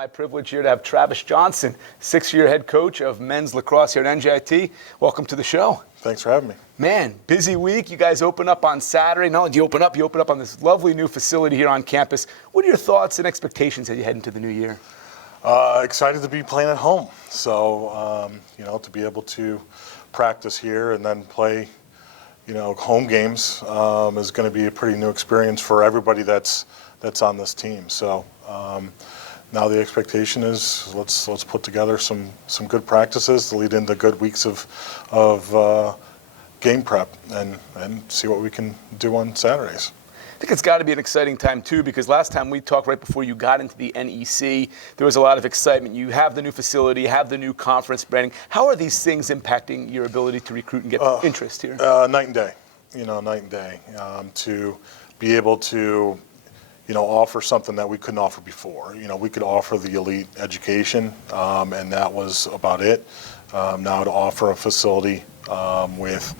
my privilege here to have Travis Johnson, 6-year head coach of men's lacrosse here at NJIT. Welcome to the show. Thanks for having me. Man, busy week. You guys open up on Saturday. Not only do you open up on this lovely new facility here on campus. What are your thoughts and expectations as you head into the new year? Excited to be playing at home. So, to be able to practice here and then play, home games is going to be a pretty new experience for everybody that's on this team. So now the expectation is let's put together some good practices to lead into good weeks of game prep and see what we can do on Saturdays. I think it's got to be an exciting time, too, because last time we talked right before you got into the NEC, there was a lot of excitement. You have the new facility, you have the new conference branding. How are these things impacting your ability to recruit and get interest here? Night and day, night and day. To be able to, offer something that we couldn't offer before. We could offer the elite education, and that was about it. Now to offer a facility with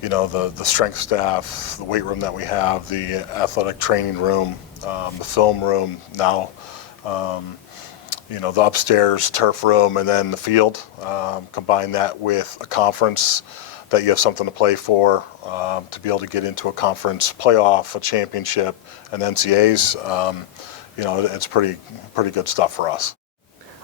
the strength staff, the weight room that we have, the athletic training room, the film room, now, the upstairs turf room, and then the field. Combine that with a conference that you have something to play for, to be able to get into a conference playoff, a championship, and NCAAs. It's pretty good stuff for us.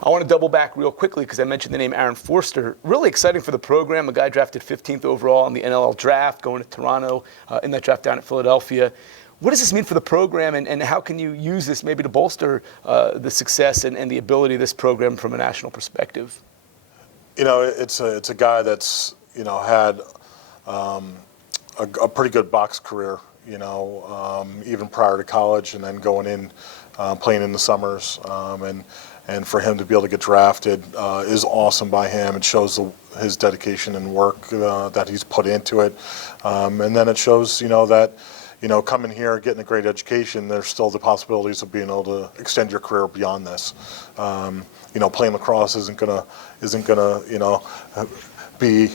I want to double back real quickly because I mentioned the name Aaron Forrester. Really exciting for the program. A guy drafted 15th overall in the NLL draft, going to Toronto in that draft down at Philadelphia. What does this mean for the program, and how can you use this maybe to bolster the success and the ability of this program from a national perspective? It's a guy that's had a pretty good box career. Even prior to college, and then going in playing in the summers, and for him to be able to get drafted is awesome by him. It shows his dedication and work that he's put into it. And then it shows, that, coming here, getting a great education, there's still the possibilities of being able to extend your career beyond this. Playing lacrosse isn't gonna, be,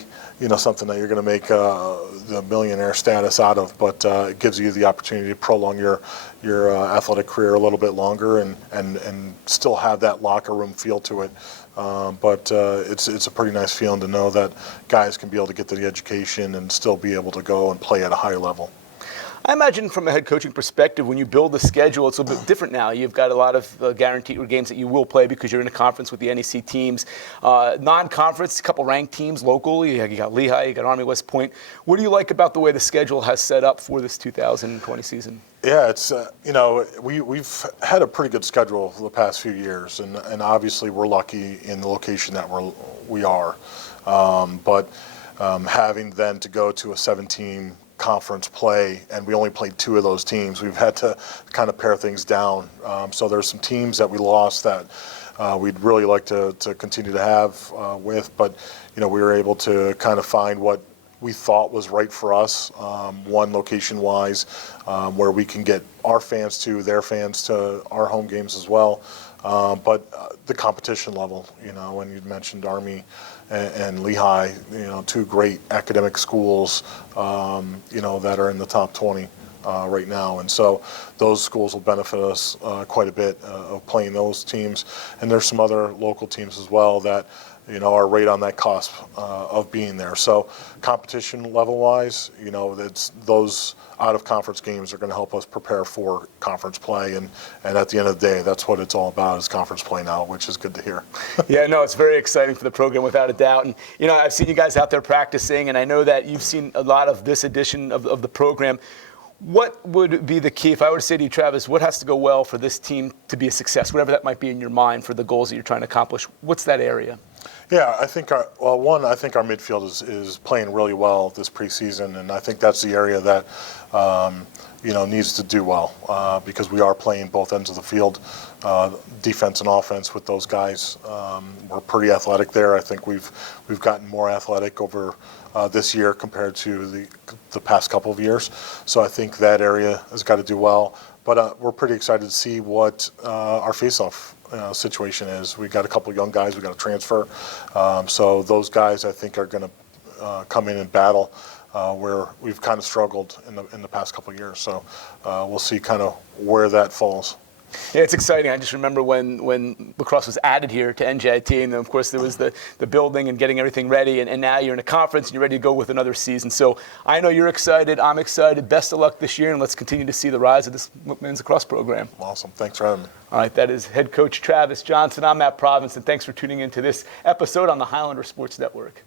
something that you're going to make the millionaire status out of, but it gives you the opportunity to prolong your athletic career a little bit longer and still have that locker room feel to it. But it's a pretty nice feeling to know that guys can be able to get the education and still be able to go and play at a higher level. I imagine from a head coaching perspective, when you build the schedule, it's a bit different now. You've got a lot of guaranteed games that you will play because you're in a conference with the NEC teams. Non-conference, a couple ranked teams locally. You got Lehigh, you got Army West Point. What do you like about the way the schedule has set up for this 2020 season? Yeah, it's we've had a pretty good schedule for the past few years, and obviously we're lucky in the location that we are. But having then to go to a 7-team conference play, and we only played 2 of those teams, we've had to kind of pare things down. So there's some teams that we lost that we'd really like to continue to have with, but we were able to kind of find what we thought was right for us, one location-wise, where we can get our fans to their fans to our home games as well. But the competition level, when you mentioned Army and Lehigh, 2 great academic schools, that are in the top 20 right now. And so those schools will benefit us quite a bit of playing those teams. And there's some other local teams as well that, are right on that cusp of being there. So competition level-wise, it's those out-of-conference games are going to help us prepare for conference play. And at the end of the day, that's what it's all about, is conference play now, which is good to hear. Yeah, no, it's very exciting for the program without a doubt. And, I've seen you guys out there practicing, and I know that you've seen a lot of this edition of the program. What would be the key, if I were to say to you, Travis, what has to go well for this team to be a success, whatever that might be in your mind for the goals that you're trying to accomplish? What's that area? Yeah, I think our midfield is playing really well this preseason, and I think that's the area that needs to do well because we are playing both ends of the field, defense and offense with those guys. We're pretty athletic there. I think we've gotten more athletic over this year compared to the past couple of years. So I think that area has got to do well. But we're pretty excited to see what our face-off situation is. We got a couple of young guys. We got a transfer. So those guys, I think, are going to come in and battle where we've kind of struggled in the past couple of years. So we'll see kind of where that falls. Yeah, it's exciting. I just remember when lacrosse was added here to NJIT, and then of course there was the building and getting everything ready, and now you're in a conference and you're ready to go with another season. So I know you're excited. I'm excited. Best of luck this year, and let's continue to see the rise of this men's lacrosse program. Awesome. Thanks for having me. All right, that is head coach Travis Johnson. I'm Matt Provence, and thanks for tuning into this episode on the Highlander Sports Network.